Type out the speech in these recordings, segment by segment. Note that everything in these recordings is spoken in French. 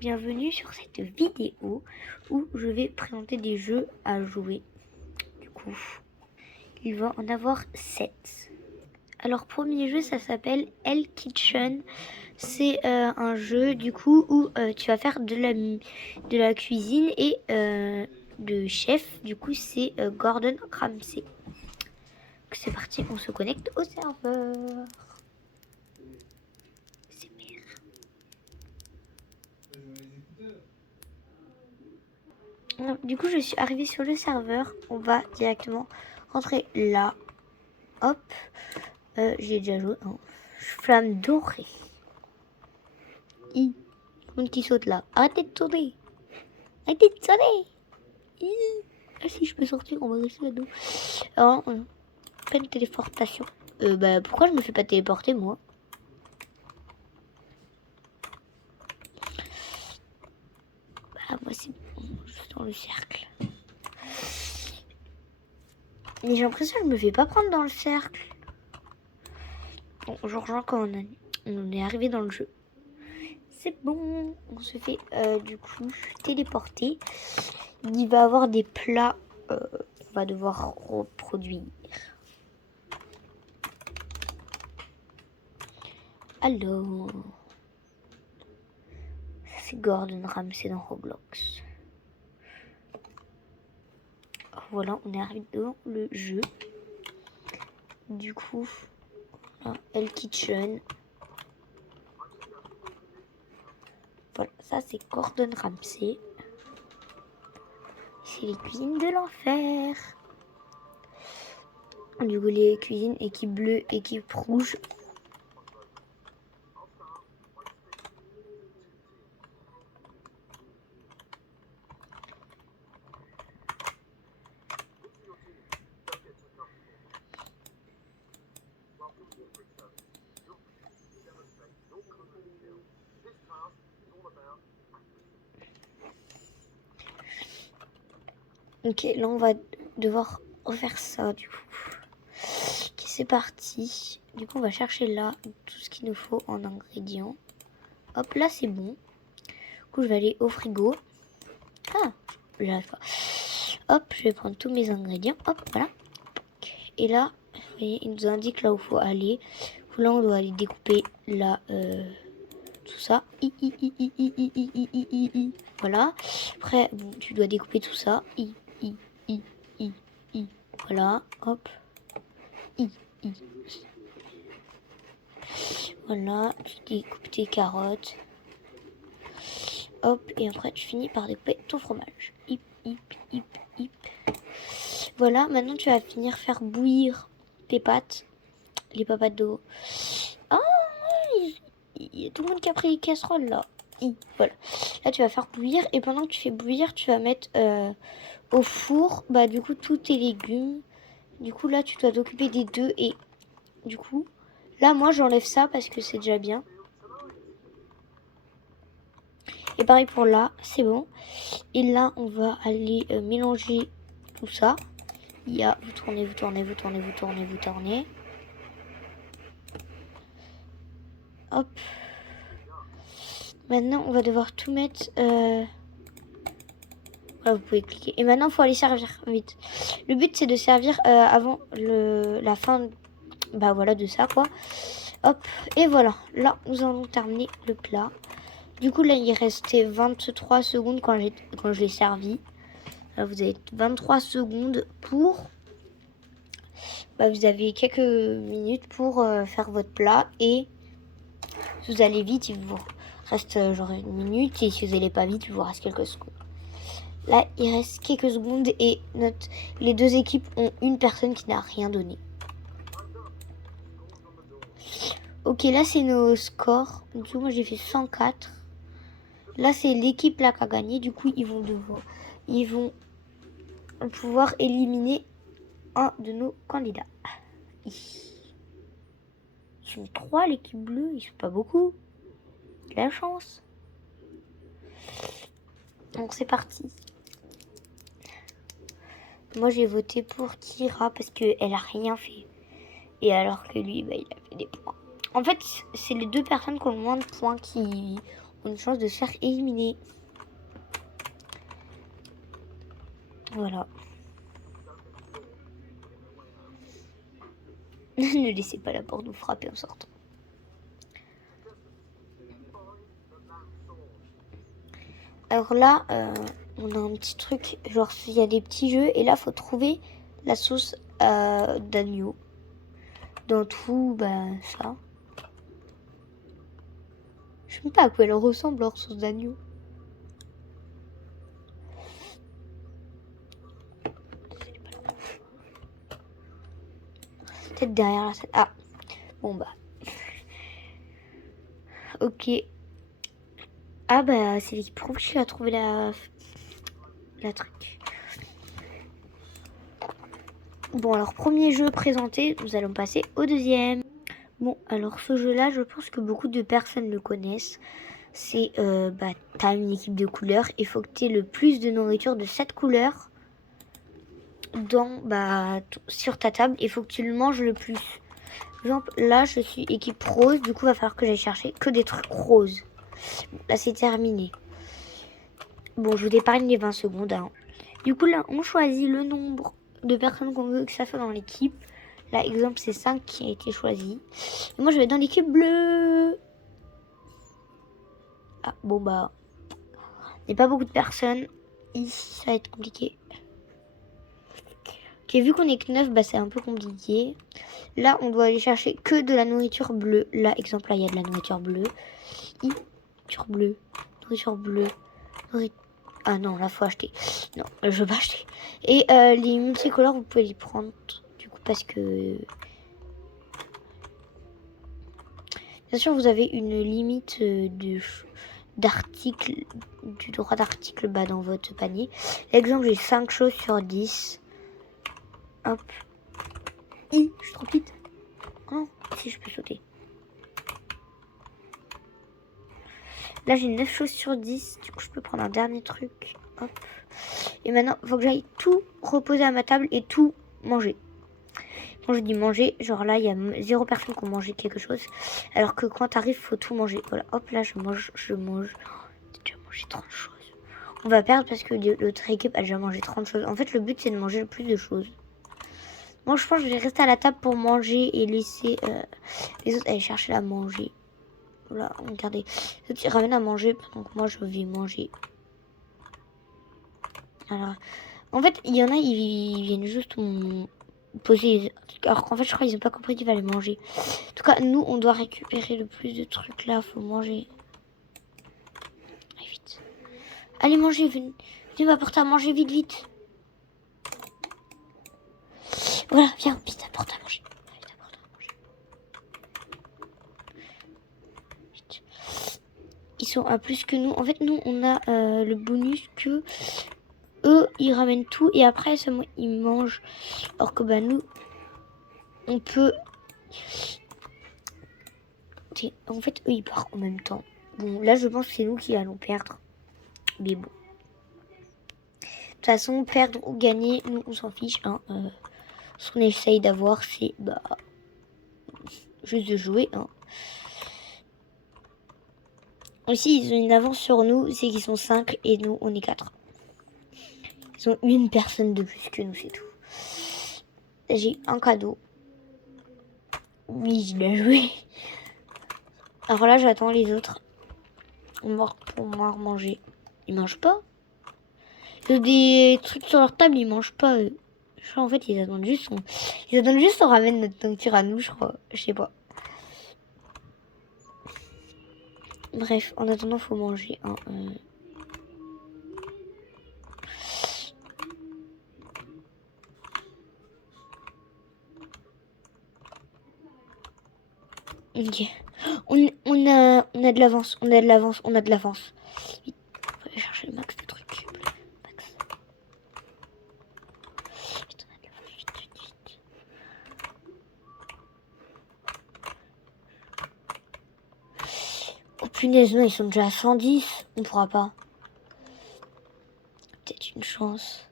bienvenue sur cette vidéo où je vais présenter des jeux à jouer. Du coup, il va en avoir 7. Alors, premier jeu, ça s'appelle Hell Kitchen. C'est un jeu du coup où tu vas faire de la cuisine et le chef, du coup, c'est Gordon Ramsay. Donc, c'est parti, on se connecte au serveur. Du coup, je suis arrivée sur le serveur. On va directement rentrer là. Hop. J'ai déjà joué. Oh. Flamme dorée. Monde qui saute là. Arrêtez de tourner. Arrêtez de sauter. Ah si, je peux sortir. On va rester là-dedans. Alors, pleine téléportation. Pourquoi je me fais pas téléporter, moi? Moi, c'est bon. Je suis dans le cercle. Mais j'ai l'impression que je me fais pas prendre dans le cercle. Bon, je rejoins quand on est arrivé dans le jeu. C'est bon, on se fait du coup téléporter. Il va avoir des plats qu'on va devoir reproduire. Alors, c'est Gordon Ramsay dans Roblox. Voilà, on est arrivé dans le jeu. Du coup, voilà, Hell Kitchen. Voilà, ça c'est Gordon Ramsay. C'est les cuisines de l'enfer. Du coup, les cuisines, équipe bleue, équipe rouge. Ok, là on va devoir refaire ça du coup. Ok, c'est parti. Du coup, on va chercher là tout ce qu'il nous faut en ingrédients. Hop, là c'est bon. Du coup, je vais aller au frigo. Ah, j'arrive pas. Hop, je vais prendre tous mes ingrédients. Hop, voilà. Et là, vous voyez, il nous indique là où il faut aller. Là, on doit aller découper là tout ça. Voilà. Après, bon, tu dois découper tout ça. Voilà. Hop. Voilà. Tu découpes tes carottes. Hop. Et après, tu finis par découper ton fromage. Voilà. Maintenant, tu vas finir faire bouillir tes pâtes. Les papates d'eau. Ah, il y a tout le monde qui a pris les casseroles là. Voilà. Là, tu vas faire bouillir. Et pendant que tu fais bouillir, tu vas mettre au four, du coup, tous tes légumes. Du coup, là, tu dois t'occuper des deux. Et du coup, là, moi, j'enlève ça parce que c'est déjà bien. Et pareil pour là, c'est bon. Et là, on va aller mélanger tout ça. Il y a, vous tournez. Hop. Maintenant, on va devoir tout mettre... Voilà, vous pouvez cliquer. Et maintenant, il faut aller servir vite. Le but, c'est de servir avant la fin de ça, quoi. Hop, et voilà. Là, nous allons terminer le plat. Du coup, là, il restait 23 secondes quand je l'ai servi. Là, vous avez 23 secondes pour... vous avez quelques minutes pour faire votre plat. Et si vous allez vite, il vous reste genre une minute. Et si vous n'allez pas vite, il vous reste quelques secondes. Là, il reste quelques secondes et les deux équipes ont une personne qui n'a rien donné. Ok, là, c'est nos scores. Du coup, moi, j'ai fait 104. Là, c'est l'équipe là qui a gagné. Du coup, ils vont pouvoir éliminer un de nos candidats. Ils sont 3, l'équipe bleue. Ils sont pas beaucoup. La chance. Donc, c'est parti. Moi, j'ai voté pour Kira parce qu'elle a rien fait. Et alors que lui, il a fait des points. En fait, c'est les deux personnes qui ont le moins de points qui ont une chance de se faire éliminer. Voilà. Ne laissez pas la porte vous frapper en sortant. Alors là, on a un petit truc, genre il y a des petits jeux et là faut trouver la sauce d'agneau. Dans tout, ça. Je sais même pas à quoi elle ressemble leur sauce d'agneau. Peut-être derrière la salle. Ah, bon ok. Ah c'est l'équipe rouge qui a trouvé la truc. Bon alors premier jeu présenté, nous allons passer au deuxième. Bon alors ce jeu là je pense que beaucoup de personnes le connaissent. C'est t'as une équipe de couleurs, il faut que tu aies le plus de nourriture de cette couleur dans sur ta table, il faut que tu le manges le plus. Par exemple là je suis équipe rose, du coup il va falloir que j'aille chercher que des trucs roses. Bon, là c'est terminé. Bon je vous épargne les 20 secondes hein. Du coup là on choisit le nombre de personnes qu'on veut que ça soit dans l'équipe. Là exemple c'est 5 qui a été choisi. Et moi je vais être dans l'équipe bleue. Ah bon il n'y a pas beaucoup de personnes. Ici ça va être compliqué. Ok, vu qu'on est que 9, c'est un peu compliqué. Là, on doit aller chercher que de la nourriture bleue. Là, exemple, là, il y a de la nourriture bleue. Nourriture bleue. Nourriture bleue. Ah non, là, faut acheter. Non, je veux pas acheter. Et les multicolores, vous pouvez les prendre. Du coup, parce que... Bien sûr, vous avez une limite d'articles, du droit d'article dans votre panier. L'exemple, j'ai 5 choses sur 10. Hop. Je suis trop petite. Oh, si je peux sauter. Là, j'ai 9 choses sur 10. Du coup, je peux prendre un dernier truc. Hop. Et maintenant, il faut que j'aille tout reposer à ma table et tout manger. Quand je dis manger, genre là, il y a 0 personne qui ont mangé quelque chose. Alors que quand t'arrives, faut tout manger. Voilà, hop, là, je mange. J'ai déjà mangé 30 choses. On va perdre parce que l'autre équipe a déjà mangé 30 choses. En fait, le but, c'est de manger le plus de choses. Moi, je pense que je vais rester à la table pour manger et laisser les autres aller chercher à manger. Voilà, regardez. Les autres, ils ramènent à manger pendant que moi, je vais manger. Alors, en fait, il y en a, ils viennent juste poser. Alors qu'en fait, je crois qu'ils n'ont pas compris qu'ils allaient manger. En tout cas, nous, on doit récupérer le plus de trucs là. Faut manger. Allez, vite. Allez, manger. Venez m'apporter à manger vite, vite. Voilà, viens, vite, apporte à manger. Ils sont à plus que nous. En fait, nous, on a le bonus que eux, ils ramènent tout et après, seulement, ils mangent. Alors que nous, on peut... En fait, eux, ils partent en même temps. Bon, là, je pense que c'est nous qui allons perdre. Mais bon. De toute façon, perdre ou gagner, nous, on s'en fiche. Hein. Ce qu'on essaye d'avoir, c'est juste de jouer. Hein. Aussi, ils ont une avance sur nous, c'est qu'ils sont 5 et nous, on est 4. Ils ont une personne de plus que nous, c'est tout. J'ai un cadeau. Oui, je l'ai joué. Alors là, j'attends les autres. Pour moi manger. Ils mangent pas. Ils ont des trucs sur leur table, ils mangent pas, eux. Je crois, en fait, ils attendent juste qu'on ramène notre nourriture à nous, je crois. Je sais pas. Bref, en attendant, faut manger. Hein, Ok. On a de l'avance. On a de l'avance. Vite, faut aller chercher le max de trucs. Max. Vite, on a de l'avance. Vite. Oh punaise, non, ils sont déjà à 110. On pourra pas. Peut-être une chance.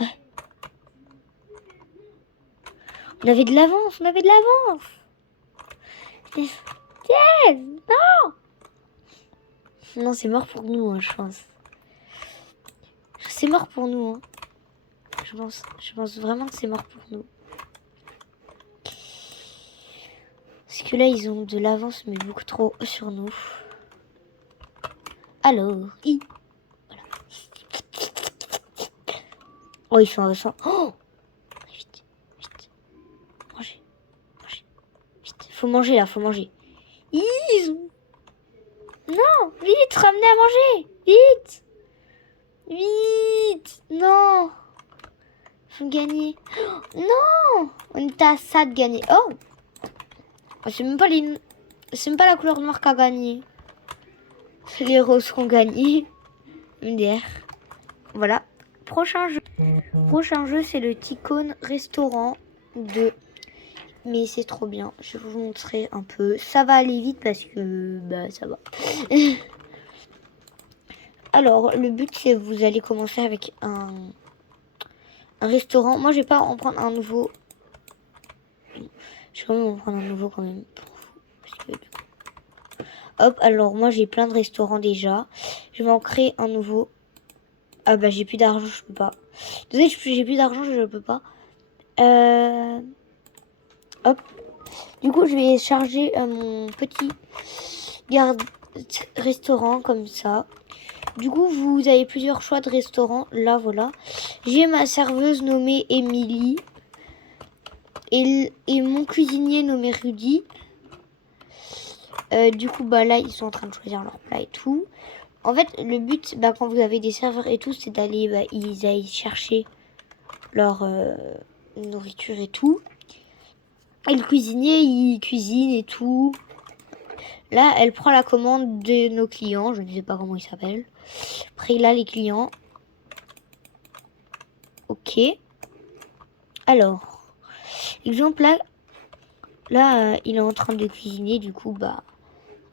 Ouais. On avait de l'avance. Yes, yes, non. Non, c'est mort pour nous, hein, je pense. C'est mort pour nous, hein. Je pense vraiment que c'est mort pour nous. Parce que là, ils ont de l'avance, mais beaucoup trop sur nous. Alors, voilà. Oh, ils sont à 100. Oh, vite, vite. Manger, manger. Vite, faut manger là, faut manger. Ils ont... Non, vite, ramenez à manger. Vite. Vite. Non. Faut gagner. Oh, non. On est à ça de gagner. Oh. C'est même pas la couleur noire qui a gagné. Les roses qui ont gagné. MDR. Voilà. Prochain jeu, c'est le Ticone Restaurant 2. Mais c'est trop bien. Je vais vous montrer un peu. Ça va aller vite parce que ça va. Alors, le but, c'est que vous allez commencer avec un restaurant. Moi, je vais pas en prendre un nouveau. Je vais quand même en prendre un nouveau quand même. Pour vous. Parce que, du coup... Hop, alors moi, j'ai plein de restaurants déjà. Je vais en créer un nouveau. Ah j'ai plus d'argent, je peux pas. Désolé, j'ai plus d'argent, je peux pas. Hop. Du coup, je vais charger mon petit restaurant comme ça. Du coup, vous avez plusieurs choix de restaurants. Là, voilà. J'ai ma serveuse nommée Émilie. Et mon cuisinier nommé Rudy. Du coup, là, ils sont en train de choisir leur plat et tout. En fait, le but, quand vous avez des serveurs et tout, c'est d'aller, ils aillent chercher leur nourriture et tout. Et le cuisinier, il cuisine et tout. Là, elle prend la commande de nos clients. Je ne sais pas comment ils s'appellent. Après, là, les clients. Ok. Alors, exemple, là, il est en train de cuisiner. Du coup,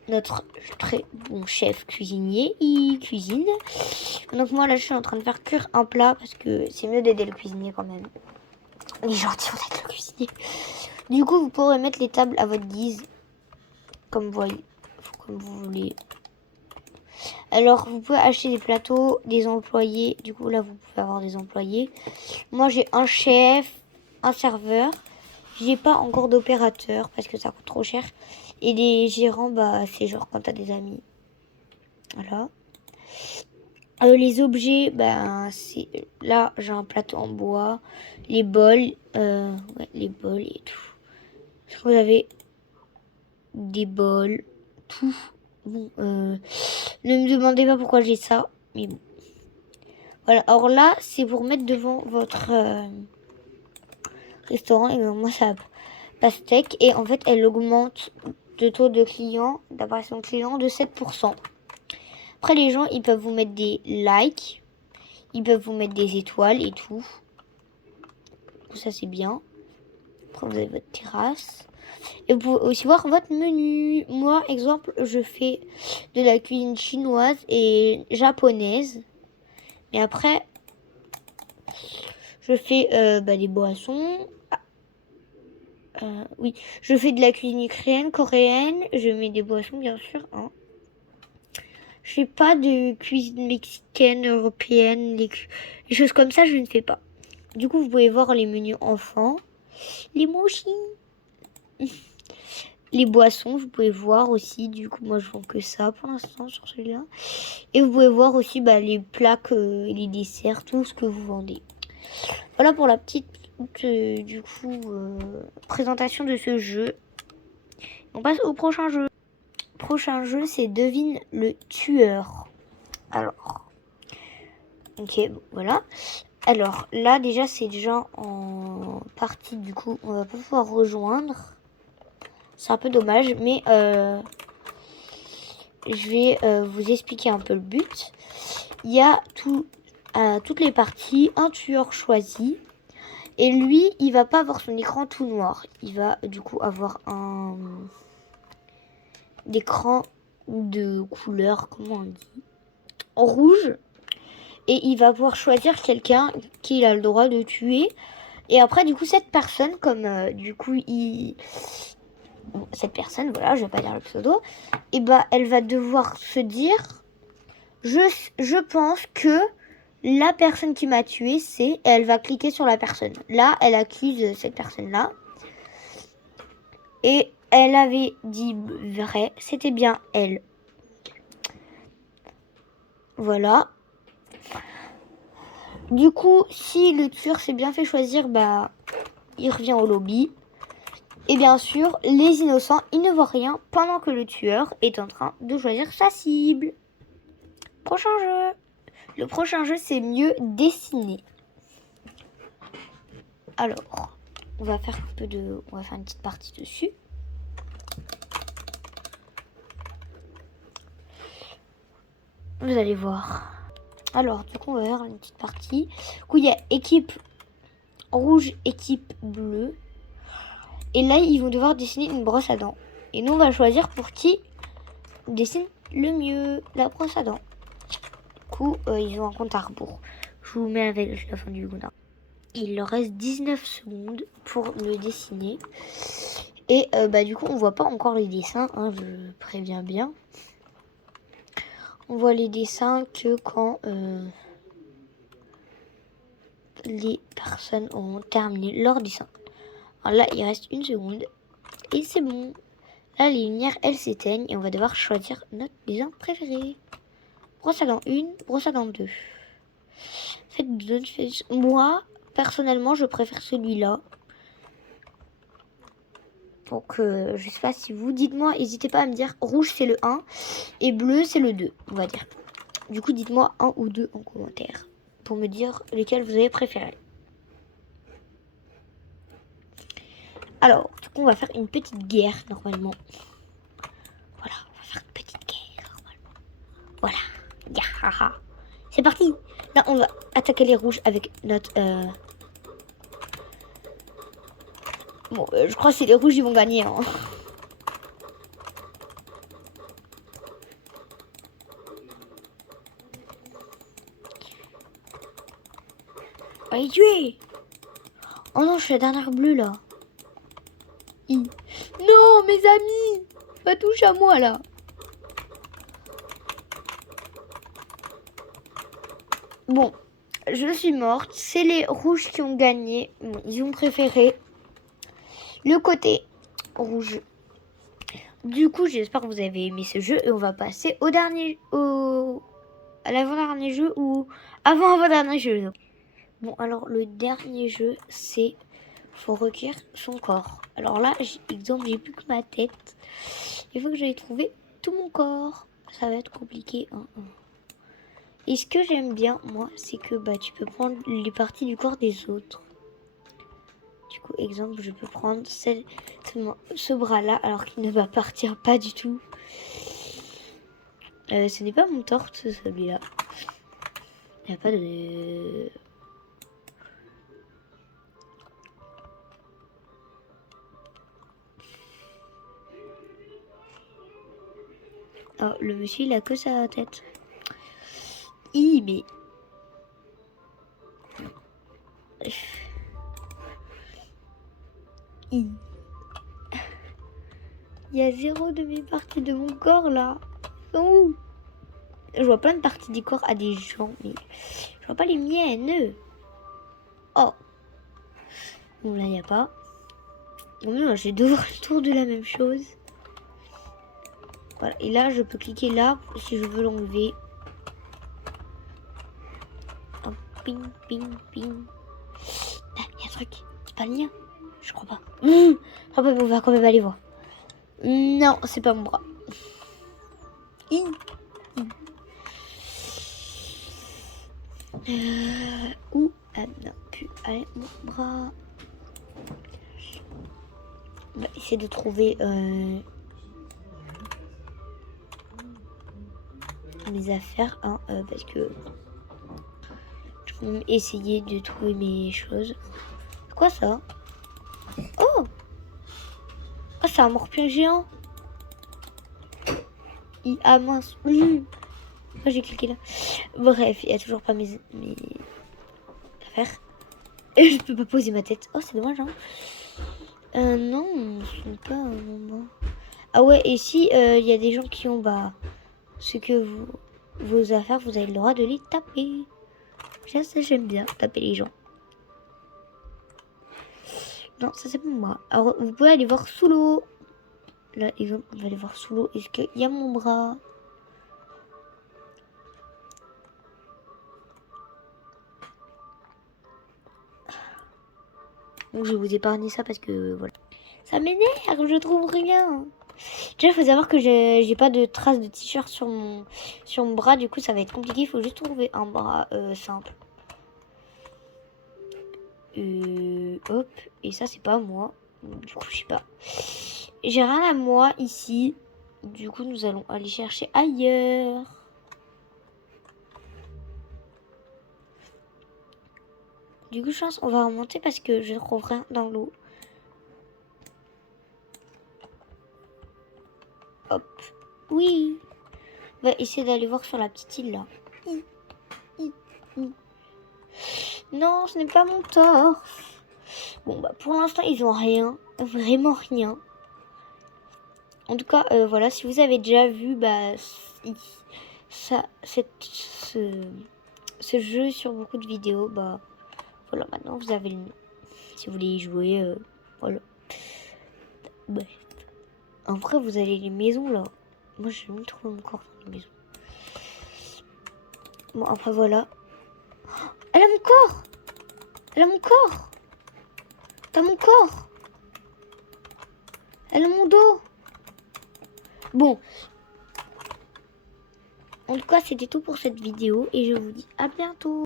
notre très bon chef cuisinier, il cuisine. Donc moi là je suis en train de faire cuire un plat parce que c'est mieux d'aider le cuisinier quand même. Il est gentil, vous êtes le cuisinier. Du coup vous pourrez mettre les tables à votre guise. Comme vous voulez. Alors vous pouvez acheter des plateaux, des employés. Du coup là vous pouvez avoir des employés. Moi j'ai un chef, un serveur. J'ai pas encore d'opérateur parce que ça coûte trop cher. Et les gérants, c'est genre quand t'as des amis. Voilà. Les objets, c'est là j'ai un plateau en bois, les bols, les bols et tout. Parce que vous avez des bols, tout. Bon, ne me demandez pas pourquoi j'ai ça, mais bon. Voilà. Alors là, c'est pour mettre devant votre restaurant. Et moi, ça pastèque et en fait, elle augmente le taux de clients, d'apparition de clients de 7%. Après, les gens, ils peuvent vous mettre des likes. Ils peuvent vous mettre des étoiles et tout. Ça, c'est bien. Après, vous avez votre terrasse. Et vous pouvez aussi voir votre menu. Moi, exemple, je fais de la cuisine chinoise et japonaise. Mais après, je fais des boissons. Oui, je fais de la cuisine ukrainienne, coréenne. Je mets des boissons, bien sûr. Hein. Je fais pas de cuisine mexicaine, européenne, les choses comme ça, je ne fais pas. Du coup, vous pouvez voir les menus enfants, les mochis, les boissons, vous pouvez voir aussi. Du coup, moi, je vends que ça pour l'instant sur celui-là. Et vous pouvez voir aussi les plats, les desserts, tout ce que vous vendez. Voilà pour la petite, présentation de ce jeu. On passe au prochain jeu. Prochain jeu, c'est Devine le tueur. Alors, ok, voilà. Alors, là, déjà, c'est déjà en partie, du coup, on va pas pouvoir rejoindre. C'est un peu dommage, mais je vais vous expliquer un peu le but. Il y a toutes les parties, un tueur choisi. Et lui, il va pas avoir son écran tout noir. Il va, du coup, avoir un écran de couleur, comment on dit, en rouge. Et il va pouvoir choisir quelqu'un qu'il a le droit de tuer. Et après, du coup, cette personne, comme du coup, il cette personne, voilà, je vais pas dire le pseudo, et bah elle va devoir se dire, je pense que la personne qui m'a tué, c'est... Et elle va cliquer sur la personne. Là, elle accuse cette personne-là. Et elle avait dit vrai, c'était bien elle. Voilà. Du coup, si le tueur s'est bien fait choisir, bah, il revient au lobby. Et bien sûr, les innocents, ils ne voient rien pendant que le tueur est en train de choisir sa cible. Prochain jeu. Le prochain jeu, c'est mieux dessiner. Alors, on va faire on va faire une petite partie dessus. Vous allez voir. Alors, du coup, on va faire une petite partie. Du coup, il y a équipe rouge, équipe bleue. Et là, ils vont devoir dessiner une brosse à dents. Et nous, on va choisir pour qui dessine le mieux la brosse à dents. Du coup, ils ont un compte à rebours. Je vous mets avec la fin du compte à rebours. Il leur reste 19 secondes pour le dessiner. Et bah, du coup, on voit pas encore les dessins, hein, je préviens bien. On voit les dessins que quand les personnes auront terminé leur dessin. Alors là, il reste 1 seconde. Et c'est bon. Là, les lumières, elles s'éteignent. Et on va devoir choisir notre dessin préféré. Brosse à dents 1, brosse à dents 2. Moi, personnellement, je préfère celui-là. Donc, je sais pas si vous, dites-moi, n'hésitez pas à me dire, rouge c'est le 1 et bleu c'est le 2, on va dire. Du coup, dites-moi 1 ou 2 en commentaire pour me dire lesquels vous avez préféré. Alors, du coup, on va faire une petite guerre normalement. Voilà, on va faire une petite guerre normalement. Voilà, yahaha. C'est parti. Là, on va attaquer les rouges avec notre... Bon, je crois que c'est les rouges, ils vont gagner. Hein. Allez, tuer. Oh non, je suis la dernière bleue, là. Non, mes amis. Pas touche à moi, là. Bon, je suis morte. C'est les rouges qui ont gagné. Bon, ils ont préféré le côté rouge. Du coup, j'espère que vous avez aimé ce jeu. Et on va passer à l'avant-dernier jeu ou avant-avant-dernier jeu. Bon, alors le dernier jeu, c'est faut recueillir son corps. Alors là, exemple, j'ai plus que ma tête. Il faut que j'aille trouver tout mon corps. Ça va être compliqué. Hein. Et ce que j'aime bien, moi, c'est que bah, tu peux prendre les parties du corps des autres. Du coup, exemple, je peux prendre ce bras-là, alors qu'il ne m'appartient pas du tout. Ce n'est pas mon torse, celui-là. Il n'y a pas de... Oh, le monsieur, il a que sa tête. Mais... Il y a 0 de mes parties de mon corps, là. Ils sont où? Je vois plein de parties du corps à des gens, mais je vois pas les miennes. Oh. Bon, là, il n'y a pas. Non, j'ai deux le tour de la même chose. Voilà. Et là, je peux cliquer là si je veux l'enlever. Oh, ping, ping, ping. Ah, il y a un truc. C'est pas le mien. Je crois pas. Je crois pas, mais on va quand même aller voir. Non, c'est pas mon bras. Où non, plus. Allez, mon bras. On va essayer de trouver mes affaires, hein, parce que je vais même essayer de trouver mes choses. C'est quoi ça? Oh! Oh, c'est un morpion géant. Ah mince. Moi j'ai cliqué là. Bref, il n'y a toujours pas mes affaires. Et je peux pas poser ma tête. Oh, c'est dommage, hein. Non, ce n'est pas mon bras. Ah ouais, et si il y a des gens qui ont ce que vos affaires, vous avez le droit de les taper. Ça j'aime bien, taper les gens. Non, ça c'est pour moi. Alors, vous pouvez aller voir sous l'eau. Là, exemple, on va aller voir sous l'eau. Est-ce qu'il y a mon bras? Donc, je vais vous épargner ça parce que voilà. Ça m'énerve, je trouve rien. Déjà, il faut savoir que j'ai pas de traces de t-shirt sur mon bras. Du coup, ça va être compliqué. Il faut juste trouver un bras simple. Hop. Et ça, c'est pas moi. Du coup, je sais pas. J'ai rien à moi ici. Du coup, nous allons aller chercher ailleurs. Du coup, je pense qu'on va remonter parce que je ne trouve rien dans l'eau. Hop. Oui. On va essayer d'aller voir sur la petite île là. Non, ce n'est pas mon torse. Bon, pour l'instant, ils ont rien. Vraiment rien. En tout cas, voilà, si vous avez déjà vu ce jeu sur beaucoup de vidéos, voilà, maintenant vous avez le nom. Si vous voulez y jouer, voilà. Bref. En vrai, vous avez les maisons là. Moi, j'ai jamais trouvé mon corps dans les maisons. Bon, après, voilà. Elle a mon corps! Elle a mon corps! T'as mon corps! Elle a mon dos! Bon. En tout cas, c'était tout pour cette vidéo et je vous dis à bientôt.